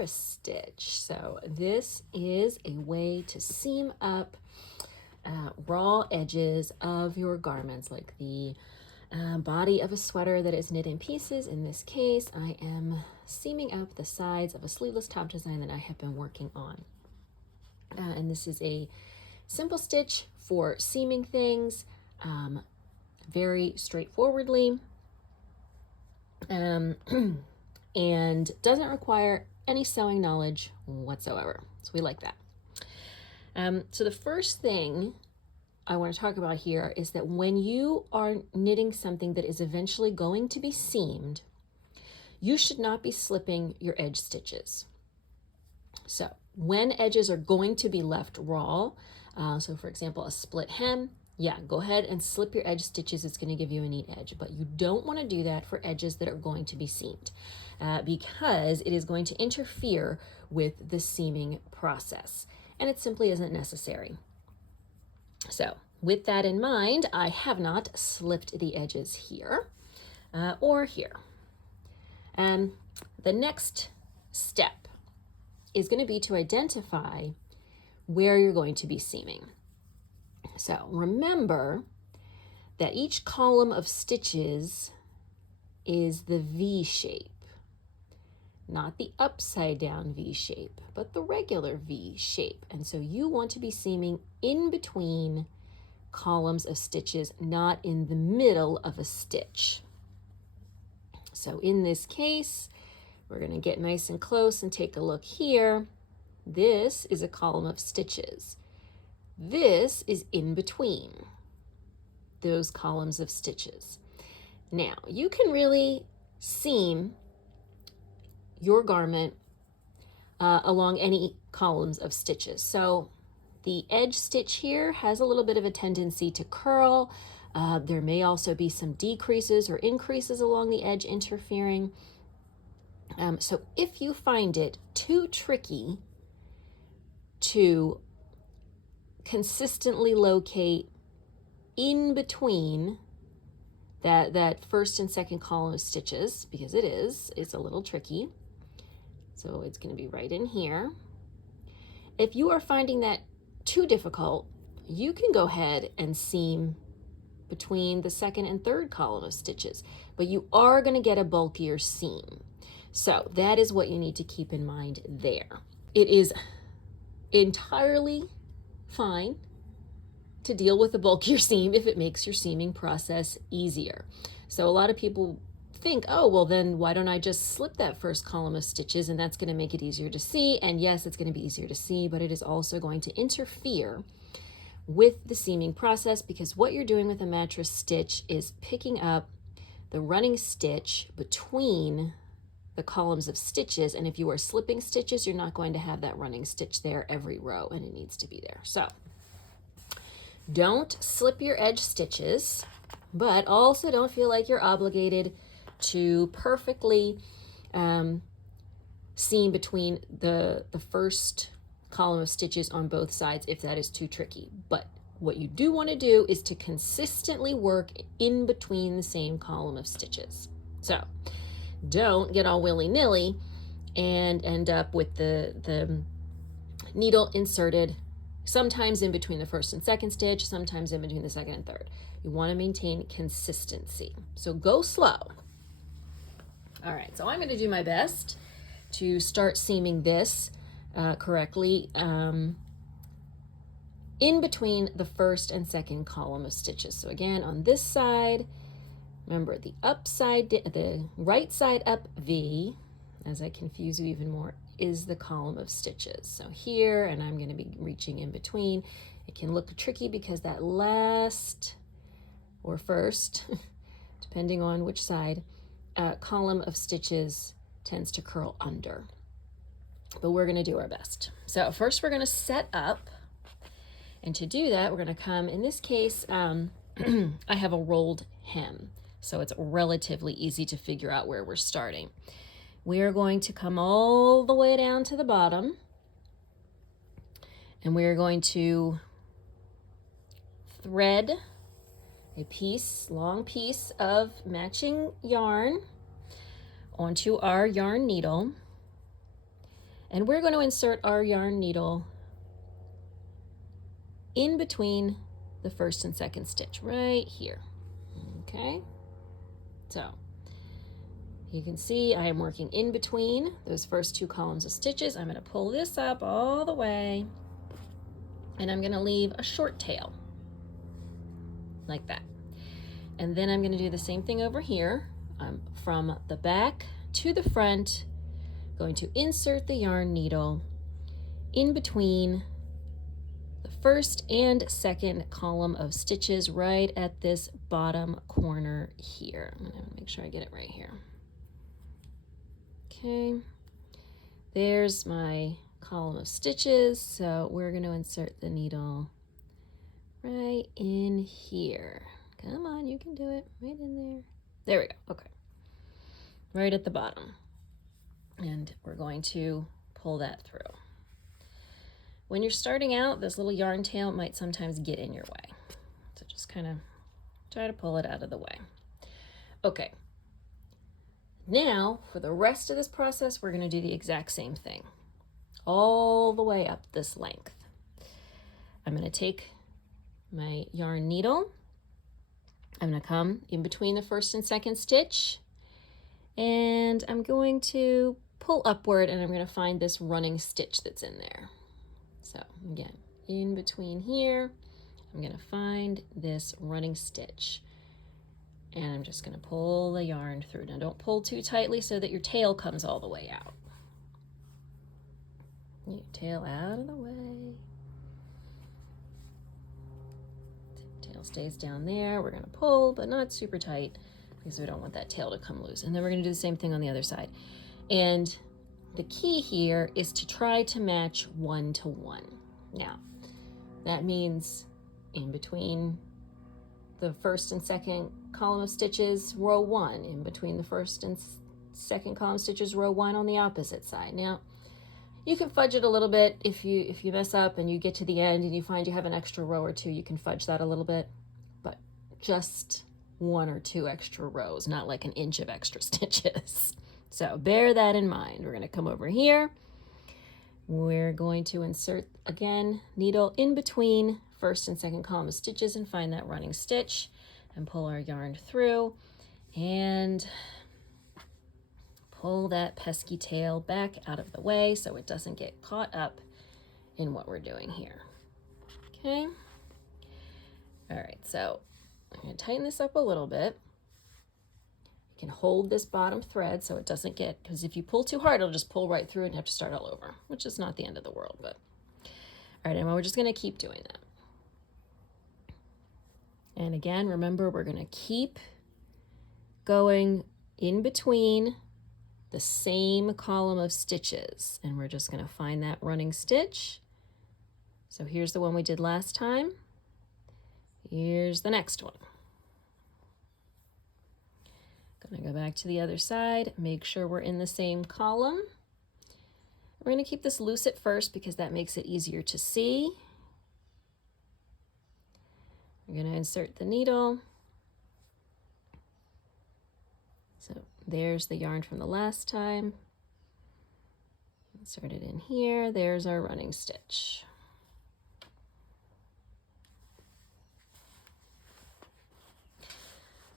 mattress stitch. So this is a way to seam up raw edges of your garments, like the body of a sweater that is knit in pieces. In this case, I am seaming up the sides of a sleeveless top design that I have been working on. And this is a simple stitch for seaming things, very straightforwardly, and doesn't require any sewing knowledge whatsoever. So we like that. So the first thing I want to talk about here is that when you are knitting something that is eventually going to be seamed, you should not be slipping your edge stitches. So when edges are going to be left raw, so for example, a split hem, yeah, go ahead and slip your edge stitches. It's going to give you a neat edge, but you don't want to do that for edges that are going to be seamed because it is going to interfere with the seaming process, and it simply isn't necessary. So with that in mind, I have not slipped the edges here or here. The next step is going to be to identify where you're going to be seaming. So remember that each column of stitches is the V shape, not the upside down V shape, but the regular V shape. And so you want to be seaming in between columns of stitches, not in the middle of a stitch. So in this case, we're going to get nice and close and take a look here. This is a column of stitches. This is in between those columns of stitches. Now, you can really seam your garment along any columns of stitches. So the edge stitch here has a little bit of a tendency to curl. There may also be some decreases or increases along the edge interfering. So if you find it too tricky to consistently locate in between that first and second column of stitches, because it's a little tricky. So it's going to be right in here. If you are finding that too difficult, you can go ahead and seam between the second and third column of stitches, but you are going to get a bulkier seam. So that is what you need to keep in mind there. It is entirely fine to deal with a bulkier seam if it makes your seaming process easier. So a lot of people think, oh, well then why don't I just slip that first column of stitches and that's going to make it easier to see. And yes, it's going to be easier to see, but it is also going to interfere with the seaming process, because what you're doing with a mattress stitch is picking up the running stitch between the columns of stitches, and if you are slipping stitches, you're not going to have that running stitch there every row, and it needs to be there. So don't slip your edge stitches, but also don't feel like you're obligated to perfectly seam between the first column of stitches on both sides if that is too tricky. But what you do want to do is to consistently work in between the same column of stitches. So don't get all willy-nilly and end up with the needle inserted sometimes in between the first and second stitch, sometimes in between the second and third. You want to maintain consistency. So go slow. All right, so I'm going to do my best to start seaming this correctly in between the first and second column of stitches. So again, on this side, remember the right side up V, as I confuse you even more, is the column of stitches. So here, and I'm going to be reaching in between. It can look tricky because that last or first, depending on which side, column of stitches tends to curl under. But we're going to do our best. So first we're going to set up, and to do that, we're going to come, in this case, I have a rolled hem, so it's relatively easy to figure out where we're starting. We are going to come all the way down to the bottom, and we are going to thread a long piece of matching yarn onto our yarn needle. And we're going to insert our yarn needle in between the first and second stitch right here. Okay, so you can see I am working in between those first 2 columns of stitches. I'm going to pull this up all the way, and I'm going to leave a short tail like that. And then I'm going to do the same thing over here. From the back to the front, going to insert the yarn needle in between the first and second column of stitches right at this bottom corner here. I'm going to make sure I get it right here. Okay, there's my column of stitches, so we're going to insert the needle right in here. Come on, you can do it, right in there. There we go, okay. Right at the bottom. And we're going to pull that through. When you're starting out, this little yarn tail might sometimes get in your way. So just kind of try to pull it out of the way. Okay. Now, for the rest of this process, we're going to do the exact same thing, all the way up this length. I'm going to take my yarn needle. I'm going to come in between the first and second stitch, and I'm going to pull upward, and I'm going to find this running stitch that's in there. So again, in between here, I'm going to find this running stitch. And I'm just going to pull the yarn through. Now don't pull too tightly so that your tail comes all the way out. Your tail out of the way. Tail stays down there. We're going to pull, but not super tight because we don't want that tail to come loose. And then we're going to do the same thing on the other side. And the key here is to try to match 1 to 1. Now, that means in between the first and second column of stitches, row 1, in between the first and second column of stitches, row 1 on the opposite side. Now, you can fudge it a little bit if you mess up and you get to the end and you find you have an extra row or 2, you can fudge that a little bit, but just 1 or 2 extra rows, not like an inch of extra stitches. So bear that in mind. We're going to come over here. We're going to insert, again, needle in between first and second column of stitches and find that running stitch and pull our yarn through and pull that pesky tail back out of the way so it doesn't get caught up in what we're doing here. Okay. All right, so I'm going to tighten this up a little bit. You can hold this bottom thread so it doesn't get, because if you pull too hard, it'll just pull right through it and have to start all over, which is not the end of the world, but all right, and we're just going to keep doing that. And again, remember, we're going to keep going in between the same column of stitches, and we're just going to find that running stitch. So here's the one we did last time. Here's the next one. Going to go back to the other side, make sure we're in the same column. We're going to keep this loose at first because that makes it easier to see. We're going to insert the needle. So there's the yarn from the last time. Insert it in here. There's our running stitch.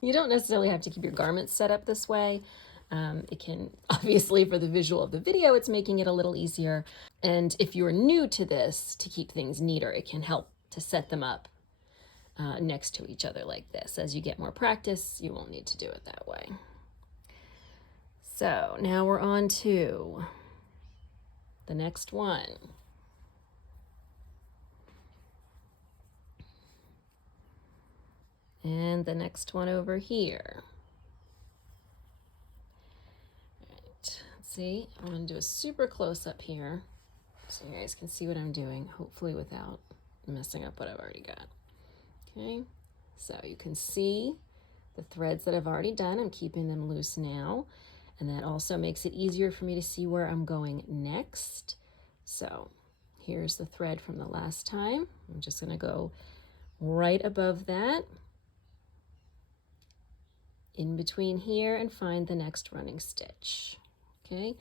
You don't necessarily have to keep your garments set up this way. It can, obviously, for the visual of the video, it's making it a little easier. And if you're new to this, to keep things neater, it can help to set them up next to each other like this. As you get more practice, you won't need to do it that way. So now we're on to the next one. And the next one over here. All right, let's see, I'm going to do a super close up here so you guys can see what I'm doing, hopefully without messing up what I've already got. Okay, so you can see the threads that I've already done. I'm keeping them loose now, and that also makes it easier for me to see where I'm going next. So here's the thread from the last time. I'm just going to go right above that, in between here, and find the next running stitch. Okay,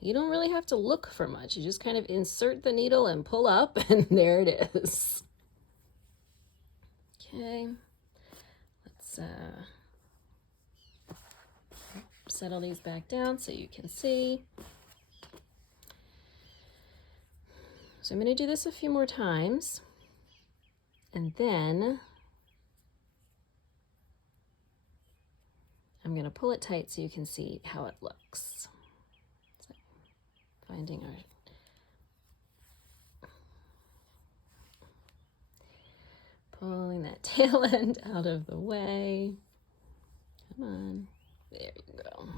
You don't really have to look for much. You just kind of insert the needle and pull up, and there it is. Okay, let's settle these back down so you can see. So I'm going to do this a few more times, and then I'm going to pull it tight so you can see how it looks. So finding our pulling that tail end out of the way. Come on. There you go.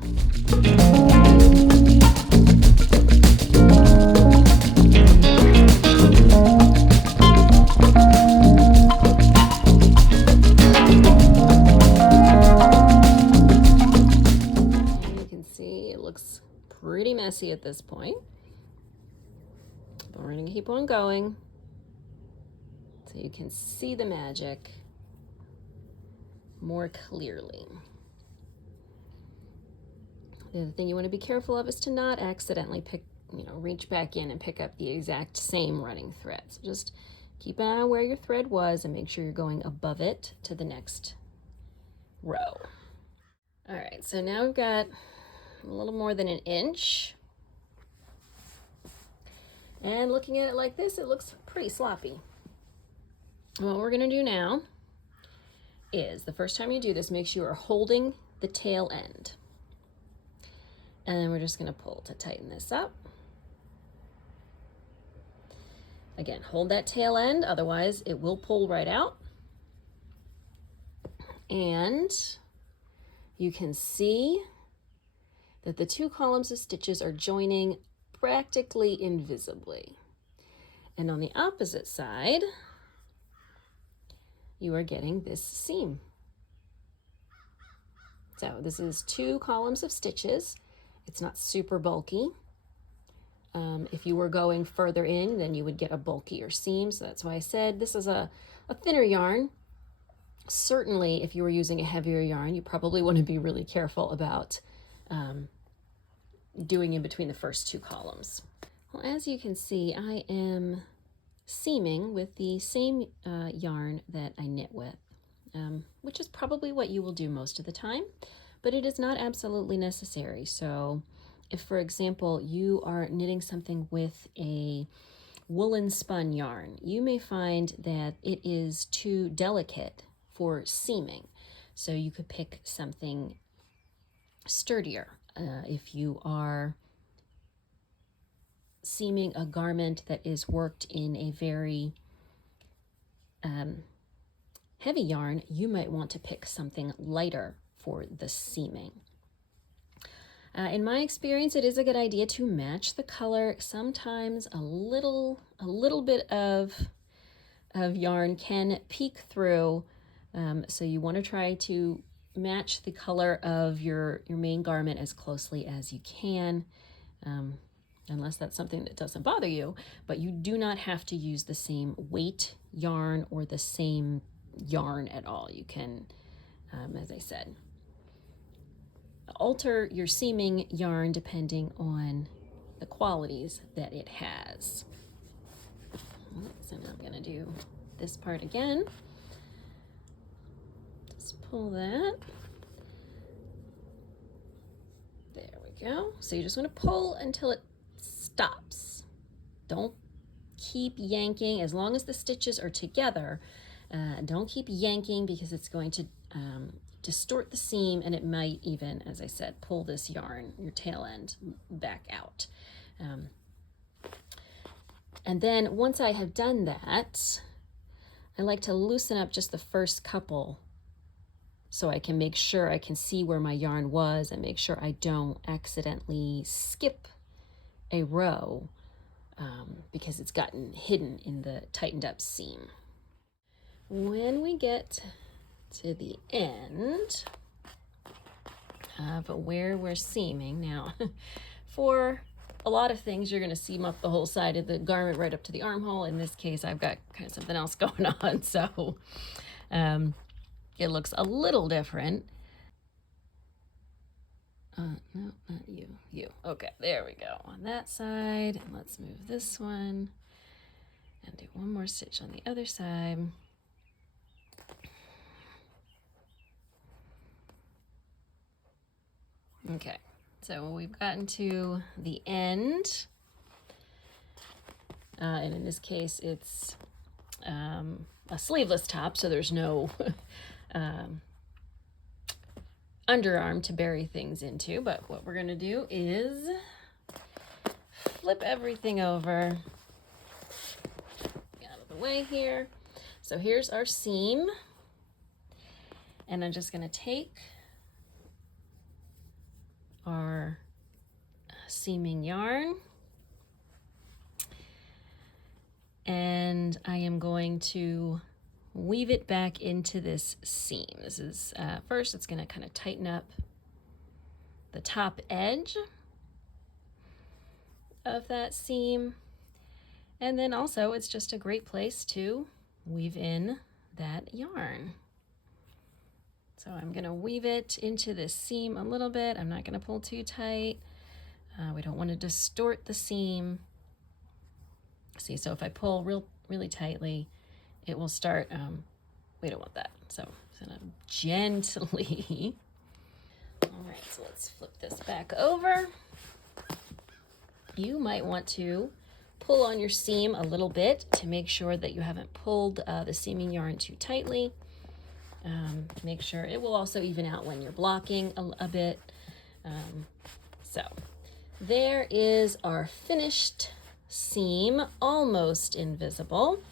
And you can see it looks pretty messy at this point, but we're going to keep on going so you can see the magic more clearly. The other thing you want to be careful of is to not accidentally reach back in and pick up the exact same running thread. So just keep an eye on where your thread was and make sure you're going above it to the next row. All right, so now we've got a little more than an inch. And looking at it like this, it looks pretty sloppy. What we're going to do now is, the first time you do this, make sure you are holding the tail end. And then we're just going to pull to tighten this up. Again, hold that tail end, otherwise it will pull right out. And you can see that the two columns of stitches are joining practically invisibly. And on the opposite side, you are getting this seam. So this is 2 columns of stitches. It's not super bulky. If you were going further in, then you would get a bulkier seam. So that's why I said this is a thinner yarn. Certainly, if you were using a heavier yarn, you probably want to be really careful about doing in between the first 2 columns. Well, as you can see, I am seaming with the same yarn that I knit with, which is probably what you will do most of the time, but it is not absolutely necessary. So if, for example, you are knitting something with a woolen spun yarn, you may find that it is too delicate for seaming. So you could pick something sturdier. If you are seaming a garment that is worked in a very heavy yarn, you might want to pick something lighter for the seaming. In my experience, it is a good idea to match the color. Sometimes a little bit of yarn can peek through, so you want to try to match the color of your main garment as closely as you can, unless that's something that doesn't bother you. But you do not have to use the same weight yarn or the same yarn at all. You can, as I said, alter your seaming yarn depending on the qualities that it has. So now I'm going to do this part again. Just pull that. There we go. So you just want to pull until it stops. Don't keep yanking. As long as the stitches are together, don't keep yanking, because it's going to distort the seam, and it might even, as I said, pull this yarn, your tail end, back out. And then once I have done that, I like to loosen up just the first couple so I can make sure I can see where my yarn was and make sure I don't accidentally skip a row because it's gotten hidden in the tightened up seam. When we get to the end of where we're seaming, now for a lot of things you're going to seam up the whole side of the garment right up to the armhole. In this case, I've got kind of something else going on, so it looks a little different. No, not you. You. Okay, there we go. On that side, and let's move this one and do one more stitch on the other side. Okay, so we've gotten to the end, and in this case, it's a sleeveless top, so there's no underarm to bury things into, but what we're going to do is flip everything over. Get out of the way here. So here's our seam, and I'm just going to take our seaming yarn, and I am going to weave it back into this seam. This is first, it's going to kind of tighten up the top edge of that seam, and then also it's just a great place to weave in that yarn. So I'm going to weave it into this seam a little bit. I'm not going to pull too tight. We don't want to distort the seam. See, so if I pull really tightly, it will start, we don't want that. So I'm gonna gently, all right, so let's flip this back over. You might want to pull on your seam a little bit to make sure that you haven't pulled the seaming yarn too tightly. Make sure it will also even out when you're blocking a bit. So there is our finished seam, almost invisible.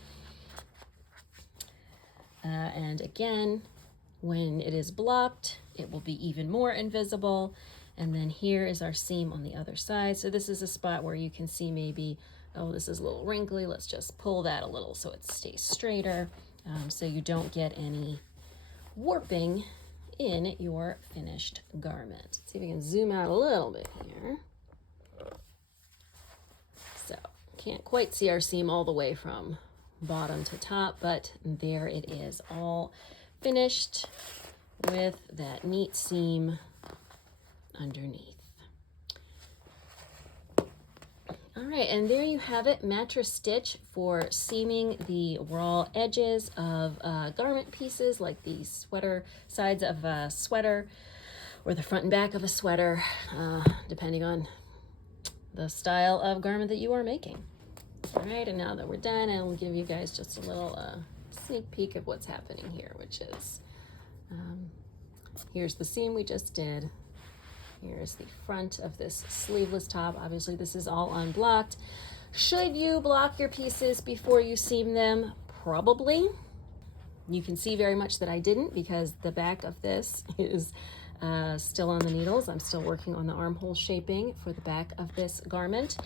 And again, when it is blocked, it will be even more invisible. And then here is our seam on the other side. So this is a spot where you can see maybe, oh, this is a little wrinkly. Let's just pull that a little so it stays straighter, so you don't get any warping in your finished garment. Let's see if we can zoom out a little bit here. So can't quite see our seam all the way from bottom to top, but there it is, all finished with that neat seam underneath. All right, and there you have it, mattress stitch for seaming the raw edges of garment pieces, like the sweater sides of a sweater or the front and back of a sweater, depending on the style of garment that you are making. All right, and now that we're done, I will give you guys just a little sneak peek of what's happening here, which is, here's the seam we just did. Here's the front of this sleeveless top. Obviously, this is all unblocked. Should you block your pieces before you seam them? Probably. You can see very much that I didn't, because the back of this is still on the needles. I'm still working on the armhole shaping for the back of this garment.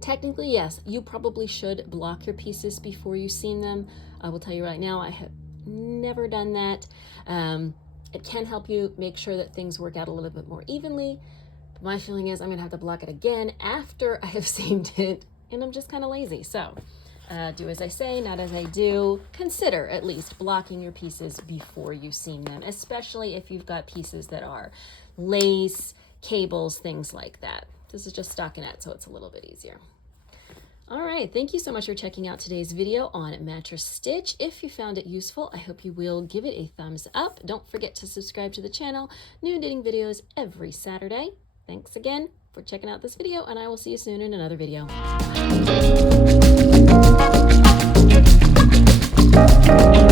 Technically, yes, you probably should block your pieces before you seam them. I will tell you right now, I have never done that. It can help you make sure that things work out a little bit more evenly. But my feeling is I'm gonna have to block it again after I have seamed it, and I'm just kind of lazy. So do as I say, not as I do. Consider at least blocking your pieces before you seam them, especially if you've got pieces that are lace, cables, things like that. This is just stockinette, so it's a little bit easier. All right, thank you so much for checking out today's video on mattress stitch. If you found it useful, I hope you will give it a thumbs up. Don't forget to subscribe to the channel. New knitting videos every Saturday. Thanks again for checking out this video, and I will see you soon in another video. Bye.